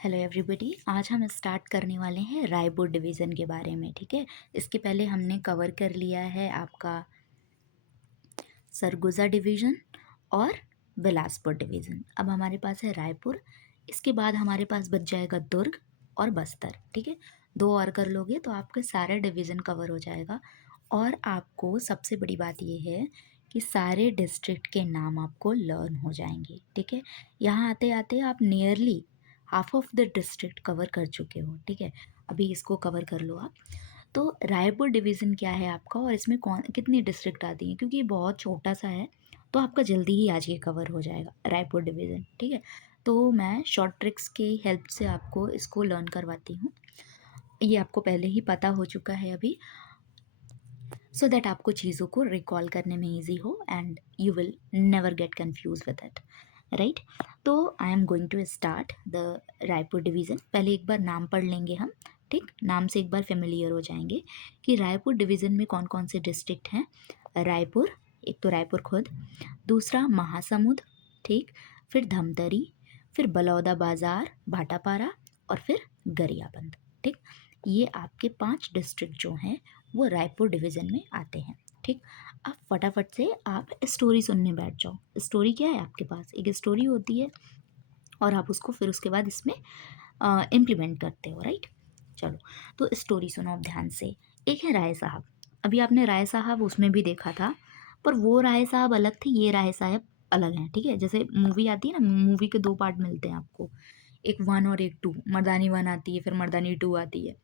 Hello everybody. आज हम start करने वाले हैं रायपुर डिवीज़न के बारे में। ठीक है, इसके पहले हमने कवर कर लिया है आपका सरगुजा डिवीज़न और बिलासपुर डिवीज़न। अब हमारे पास है रायपुर। इसके बाद हमारे पास बच जाएगा दुर्ग और बस्तर। ठीक है, दो और कर लोगे तो आपके सारे डिवीज़न कवर हो जाएगा। और आपको सबसे बड़ी बात ये है कि सारे डिस्ट्रिक्ट के नाम आपको लर्न हो जाएंगे। ठीक है, यहाँ आते आते आप nearly half of the district cover कर चुके हो। ठीक है, अभी इसको कवर कर लो आप। तो रायपुर डिवीज़न क्या है आपका और इसमें कौन कितनी डिस्ट्रिक्ट आती हैं, क्योंकि ये बहुत छोटा सा है तो आपका जल्दी ही आज ये कवर हो जाएगा रायपुर डिवीज़न। ठीक है, तो मैं शॉर्ट ट्रिक्स की हेल्प से आपको इसको लर्न करवाती हूँ। ये आपको पहले ही पता हो चुका है अभी, सो दैट आपको चीज़ों को रिकॉल करने में ईजी हो and you will never get confuse with it, right. तो I am going to start the Raipur division. पहले एक बार नाम पढ़ लेंगे हम। ठीक, नाम से एक बार फेमिलियर हो जाएंगे कि रायपुर डिवीज़न में कौन कौन से डिस्ट्रिक्ट हैं। रायपुर, एक तो रायपुर खुद, दूसरा महासमुंद, ठीक, फिर धमतरी, फिर बलौदा बाज़ार, भाटापारा और फिर गरियाबंद। ठीक, ये आपके 5 डिस्ट्रिक्ट जो हैं वो रायपुर डिवीज़न में आते हैं। ठीक, अब फटाफट से आप स्टोरी सुनने बैठ जाओ। स्टोरी क्या है आपके पास, एक स्टोरी होती है और आप उसको फिर उसके बाद इसमें इम्प्लीमेंट करते हो, राइट। चलो, तो स्टोरी सुनो अब ध्यान से। एक है राय साहब। अभी आपने राय साहब उसमें भी देखा था, पर वो राय साहब अलग थे, ये राय साहब अलग हैं। ठीक है, जैसे मूवी आती है ना, मूवी के 2 पार्ट मिलते हैं आपको, एक 1 और एक 2। मर्दानी 1 आती है, फिर मर्दानी 2 आती है।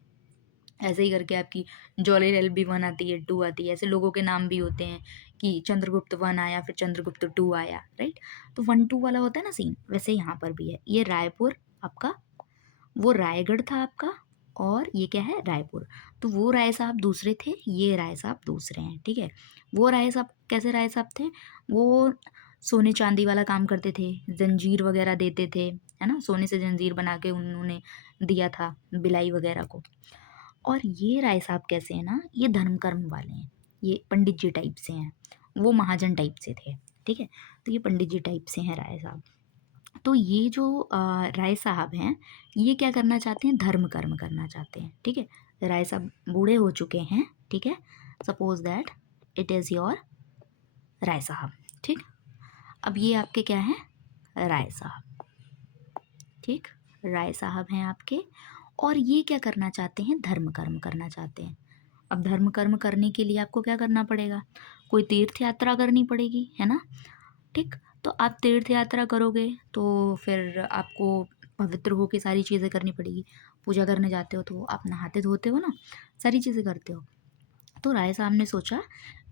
ऐसे ही करके आपकी जॉली रेल भी 1 आती है, 2 आती है। ऐसे लोगों के नाम भी होते हैं कि चंद्रगुप्त 1 आया, फिर चंद्रगुप्त 2 आया, राइट। तो 1-2 वाला होता है ना सीन, वैसे यहाँ पर भी है। ये रायपुर आपका, वो रायगढ़ था आपका, और ये क्या है, रायपुर। तो वो राय साहब दूसरे थे, ये राय साहब दूसरे हैं। ठीक है, वो राय साहब कैसे राय साहब थे, वो सोने चांदी वाला काम करते थे, जंजीर वगैरह देते थे, है ना, सोने से जंजीर बना के उन्होंने दिया था बिलाई वगैरह को। और ये राय साहब कैसे हैं ना, ये धर्म कर्म वाले हैं, ये पंडित जी टाइप से हैं, वो महाजन टाइप से थे। ठीक है, तो ये पंडित जी टाइप से हैं राय साहब। तो ये जो राय साहब हैं, ये क्या करना चाहते हैं, धर्म कर्म करना चाहते हैं। ठीक है, राय साहब बूढ़े हो चुके हैं। ठीक है, suppose that it is your Rai साहब। ठीक, अब ये आपके क्या हैं, राय साहब। ठीक, राय साहब हैं आपके, और ये क्या करना चाहते हैं, धर्म कर्म करना चाहते हैं। अब धर्म कर्म करने के लिए आपको क्या करना पड़ेगा, कोई तीर्थ यात्रा करनी पड़ेगी, है ना। ठीक, तो आप तीर्थ यात्रा करोगे तो फिर आपको पवित्र होके सारी चीज़ें करनी पड़ेगी। पूजा करने जाते हो तो आप नहाते धोते हो ना, सारी चीज़ें करते हो। तो राय साहब ने सोचा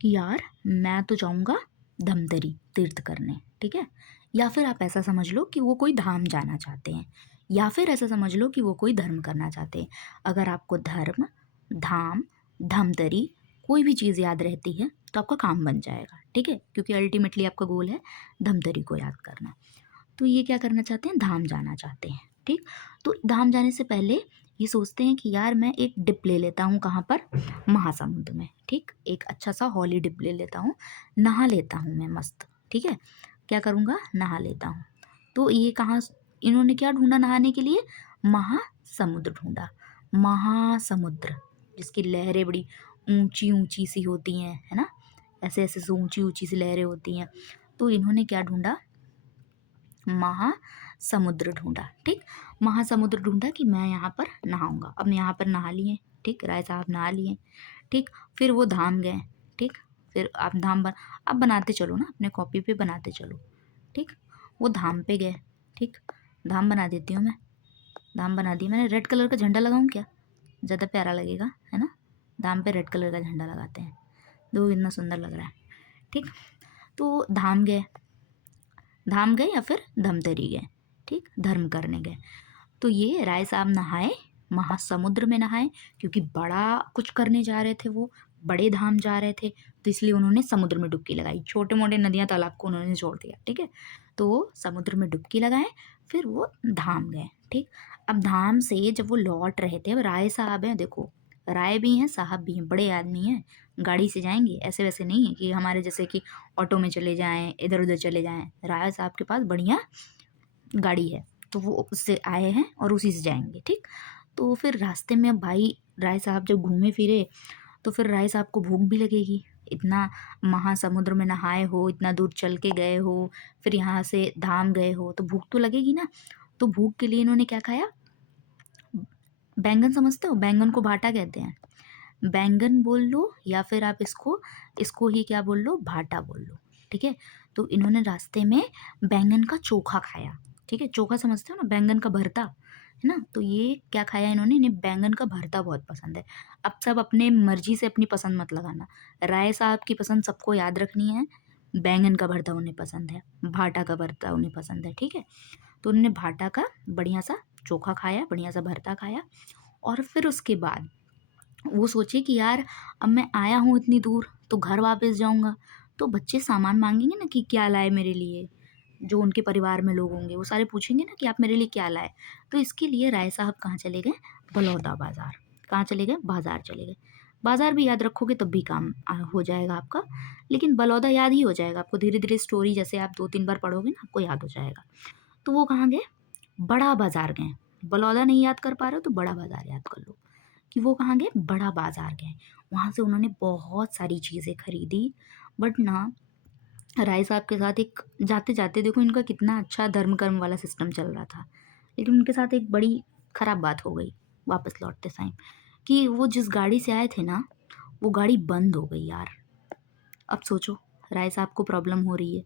कि यार मैं तो जाऊँगा धमतरी तीर्थ करने। ठीक है, या फिर आप ऐसा समझ लो कि वो कोई धाम जाना चाहते हैं, या फिर ऐसा समझ लो कि वो कोई धर्म करना चाहते हैं। अगर आपको धर्म, धाम, धमतरी कोई भी चीज़ याद रहती है तो आपका काम बन जाएगा। ठीक है, क्योंकि अल्टीमेटली आपका गोल है धमतरी को याद करना। तो ये क्या करना चाहते हैं, धाम जाना चाहते हैं। ठीक, तो धाम जाने से पहले ये सोचते हैं कि यार मैं एक डिप ले लेता हूँ, कहाँ पर, महासमुंद में। ठीक, एक अच्छा सा हॉली डिप ले लेता हूँ, नहा लेता हूँ मैं मस्त। ठीक है, क्या करूँगा, नहा लेता हूँ। तो ये कहाँ, इन्होंने क्या ढूंढा नहाने के लिए, महासमुद्र ढूंढा। महासमुद्र जिसकी लहरें बड़ी ऊंची ऊंची सी होती हैं, है ना, ऐसे ऐसे से ऊंची ऊंची सी लहरें होती हैं। तो इन्होंने क्या ढूंढा, महासमुद्र ढूंढा। ठीक, महासमुद्र ढूंढा कि मैं यहाँ पर नहाऊंगा। अब यहाँ पर नहा लिए। ठीक, राय साहब नहा लिए। ठीक, फिर वो धाम गए। ठीक, फिर आप धाम अब बनाते चलो ना, अपने कॉपी पे बनाते चलो। ठीक, वो धाम पे गए। ठीक, धाम बना देती हूँ मैं, धाम बना दी मैंने। रेड कलर का झंडा लगाऊं क्या, ज़्यादा प्यारा लगेगा, है ना। धाम पे रेड कलर का झंडा लगाते हैं, दो कितना सुंदर लग रहा है। ठीक, तो धाम गए, धाम गए या फिर धमतरी गए। ठीक, धर्म करने गए। तो ये राय साहब नहाए, महासमुद्र में नहाए, क्योंकि बड़ा कुछ करने जा रहे थे, वो बड़े धाम जा रहे थे, तो इसलिए उन्होंने समुद्र में डुबकी लगाई। छोटे मोटे नदियाँ तालाब को उन्होंने छोड़ दिया। ठीक है, तो वो समुद्र में डुबकी लगाए, फिर वो धाम गए। ठीक, अब धाम से जब वो लौट रहे थे, अब राय साहब हैं, देखो राय भी हैं, साहब भी हैं, बड़े आदमी हैं, गाड़ी से जाएंगे, ऐसे वैसे नहीं है कि हमारे जैसे कि ऑटो में चले जाएं, इधर उधर चले जाएं। राय साहब के पास बढ़िया गाड़ी है, तो वो उससे आए हैं और उसी से जाएंगे, ठीक। तो फिर रास्ते में अब भाई राय साहब जब घूमे फिरे तो फिर राय साहब को भूख भी लगेगी। इतना महासमुद्र में नहाए हो, इतना दूर चल के गए हो, फिर यहाँ से धाम गए हो, तो भूख तो लगेगी ना। तो भूख के लिए इन्होंने क्या खाया? बैंगन, समझते हो? बैंगन को भाटा कहते हैं। बैंगन बोल लो या फिर आप इसको इसको ही क्या बोल लो, भाटा बोल लो, ठीक है। तो इन्होंने रास्ते में बैंगन का चोखा खाया, ठीक है। चोखा समझते हो ना, बैंगन का भरता, है ना। तो ये क्या खाया इन्होंने, इन्हें बैंगन का भरता बहुत पसंद है। अब सब अपने मर्जी से अपनी पसंद मत लगाना। राय साहब की पसंद सबको याद रखनी है। बैंगन का भरता उन्हें पसंद है, भाटा का भरता उन्हें पसंद है, ठीक है। तो उन्होंने भाटा का बढ़िया सा चोखा खाया, बढ़िया सा भरता खाया। और फिर उसके बाद वो सोचे कि यार अब मैं आया हूँ इतनी दूर तो घर वापस जाऊँगा, तो बच्चे सामान मांगेंगे ना कि क्या लाए मेरे लिए। जो उनके परिवार में लोग होंगे वो सारे पूछेंगे ना कि आप मेरे लिए क्या लाए। तो इसके लिए राय साहब कहाँ चले गए? बलौदा बाज़ार। कहाँ चले गए? बाज़ार चले गए। बाज़ार भी याद रखोगे तब भी काम हो जाएगा आपका, लेकिन बलौदा याद ही हो जाएगा आपको। धीरे धीरे स्टोरी जैसे आप 2-3 बार पढ़ोगे ना आपको याद हो जाएगा। तो वो कहाँ गए? बड़ा बाज़ार गए। बलौदा नहीं याद कर पा रहे हो तो बड़ा बाज़ार याद कर लो कि वो कहाँ गए? बड़ा बाज़ार गए। वहाँ से उन्होंने बहुत सारी चीज़ें खरीदी। बट ना राय साहब के साथ एक जाते-जाते देखो इनका कितना अच्छा धर्म कर्म वाला सिस्टम चल रहा था। लेकिन उनके साथ एक बड़ी ख़राब बात हो गई वापस लौटते टाइम, कि वो जिस गाड़ी से आए थे ना, वो गाड़ी बंद हो गई यार। अब सोचो, राय साहब को प्रॉब्लम हो रही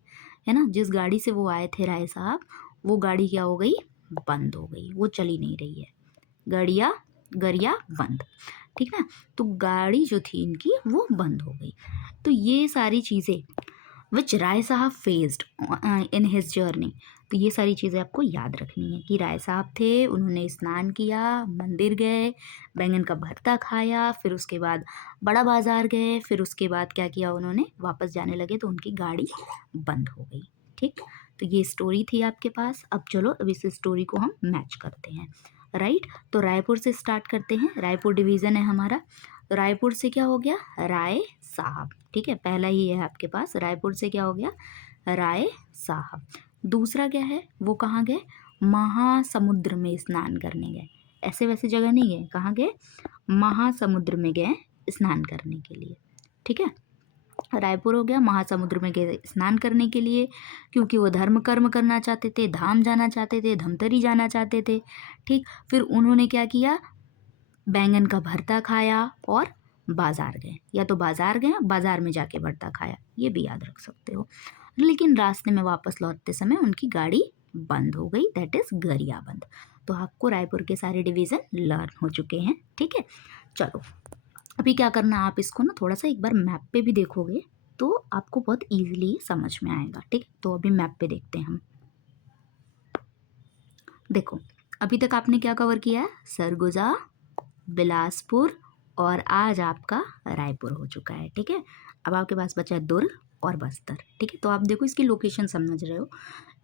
है ना? जिस गाड़ी से वो आए थे राय साहब, वो गाड़ी क्या हो गई? बंद हो गई, वो चल ही नहीं रही है। गड़िया गरिया बंद, ठीक ना। तो गाड़ी जो थी इनकी वो बंद हो गई। तो ये सारी चीज़ें विच राय साहब फेस्ड इन हिज जर्नी। तो ये सारी चीज़ें आपको याद रखनी है कि राय साहब थे, उन्होंने स्नान किया, मंदिर गए, बैंगन का भरता खाया, फिर उसके बाद बड़ा बाज़ार गए, फिर उसके बाद क्या किया उन्होंने, वापस जाने लगे तो उनकी गाड़ी बंद हो गई, ठीक। तो ये स्टोरी थी आपके पास। अब चलो अब इस स्टोरी को हम मैच करते हैं, राइट। तो रायपुर से स्टार्ट करते हैं, रायपुर डिवीज़न है हमारा। तो रायपुर से क्या हो गया? राय साहब, ठीक है। पहला ही है आपके पास, रायपुर से क्या हो गया? राय साहब। दूसरा क्या है? वो कहाँ गए? महासमुद्र में स्नान करने गए। ऐसे वैसे जगह नहीं गए, कहाँ गए? महासमुद्र में गए स्नान करने के लिए, ठीक है। रायपुर हो गया, महासमुद्र में गए स्नान करने के लिए, क्योंकि वो धर्म कर्म करना चाहते थे, धाम जाना चाहते थे, धमतरी जाना चाहते थे, ठीक। फिर उन्होंने क्या किया? बैंगन का भरता खाया और बाज़ार गए, या तो बाज़ार गए, बाज़ार में जाके भरता खाया, ये भी याद रख सकते हो। लेकिन रास्ते में वापस लौटते समय उनकी गाड़ी बंद हो गई, दैट इज़ गरियाबंद। तो आपको रायपुर के सारे डिवीज़न लर्न हो चुके हैं, ठीक है। चलो अभी क्या करना, आप इसको ना थोड़ा सा एक बार मैप पे भी देखोगे तो आपको बहुत ईजिली समझ में आएगा, ठीक। तो अभी मैप पे देखते हैं हम। देखो अभी तक आपने क्या कवर किया है? सरगुजा, बिलासपुर और आज आपका रायपुर हो चुका है, ठीक है। अब आपके पास बचा है दुर्ग और बस्तर, ठीक है। तो आप देखो इसकी लोकेशन समझ रहे हो,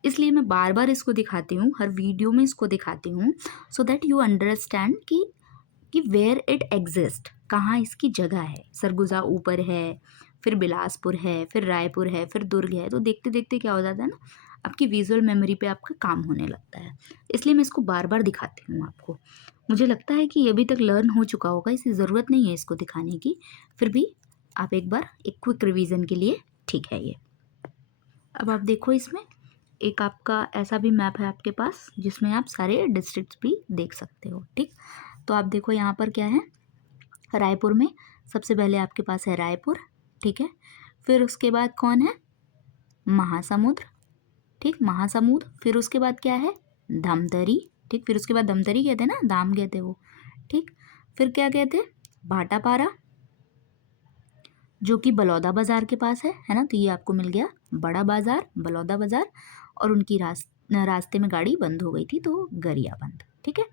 इसलिए मैं बार बार इसको दिखाती हूँ, हर वीडियो में इसको दिखाती हूँ, सो दैट यू अंडरस्टैंड कि वेयर इट एग्जिस्ट, कहाँ इसकी जगह है। सरगुजा ऊपर है, फिर बिलासपुर है, फिर रायपुर है, फिर दुर्ग है। तो देखते देखते क्या हो जाता है ना, आपकी विजुअल मेमोरी पे आपका काम होने लगता है, इसलिए मैं इसको बार बार दिखाती हूँ आपको। मुझे लगता है कि ये अभी तक लर्न हो चुका होगा, इसकी ज़रूरत नहीं है इसको दिखाने की, फिर भी आप एक बार एक क्विक रिवीजन के लिए ठीक है ये। अब आप देखो इसमें एक आपका ऐसा भी मैप है आपके पास जिसमें आप सारे डिस्ट्रिक्ट्स भी देख सकते हो, ठीक। तो आप देखो यहाँ पर क्या है, रायपुर में सबसे पहले आपके पास है रायपुर, ठीक है। फिर उसके बाद कौन है? महासमुंद, ठीक, महासमुंद। फिर उसके बाद क्या है? धमतरी, ठीक। फिर उसके बाद धमतरी कहते हैं ना, धाम कहते हैं वो, ठीक। फिर क्या कहते हैं? भाटापारा, जो कि बलौदा बाज़ार के पास है ना। तो ये आपको मिल गया बड़ा बाज़ार, बलौदा बाज़ार, और उनकी रास्ते में गाड़ी बंद हो गई थी तो गरियाबंद, ठीक है।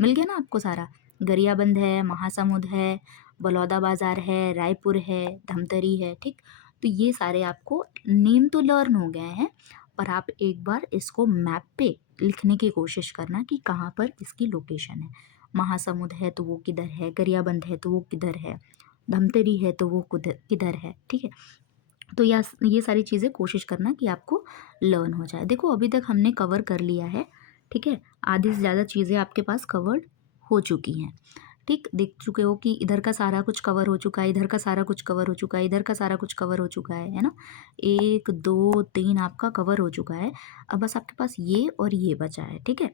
मिल गया ना आपको सारा, गरियाबंद है, महासमुंद है, बलौदा बाज़ार है, रायपुर है, धमतरी है, ठीक। तो ये सारे आपको नेम तो लर्न हो गए हैं, पर आप एक बार इसको मैप पे लिखने की कोशिश करना कि कहाँ पर इसकी लोकेशन है। महासमुंद है तो वो किधर है, गरियाबंद है तो वो किधर है, धमतरी है तो वो किधर किधर है, ठीक है। तो ये सारी चीज़ें कोशिश करना कि आपको लर्न हो जाए। देखो अभी तक हमने कवर कर लिया है ठीक है, आधी से ज़्यादा चीज़ें आपके पास कवर्ड हो चुकी हैं। ठीक, देख चुके हो कि इधर का सारा कुछ कवर हो चुका है, इधर का सारा कुछ कवर हो चुका है, इधर का सारा कुछ कवर हो चुका है ना? 1, 2, 3 आपका कवर हो चुका है। अब बस आपके पास ये और ये बचा है, ठीक है?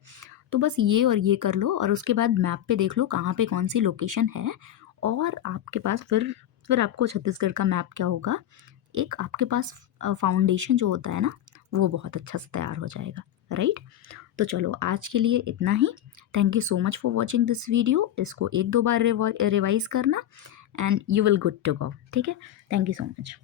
तो बस ये और ये कर लो और उसके बाद मैप पे देख लो कहाँ पे कौन-सी लोकेशन है और आपके पास फिर आपको छत्तीसगढ़ का मैप क्या होगा, एक आपके पास फाउंडेशन जो होता है ना, वो बहुत अच्छा से तैयार हो जाएगा, राइट? तो चलो आज के लिए इतना ही। Thank you so much for watching this video. इसको 1-2 बार रिवाइज़ करना and you will good to go, ठीक है? Thank you so much.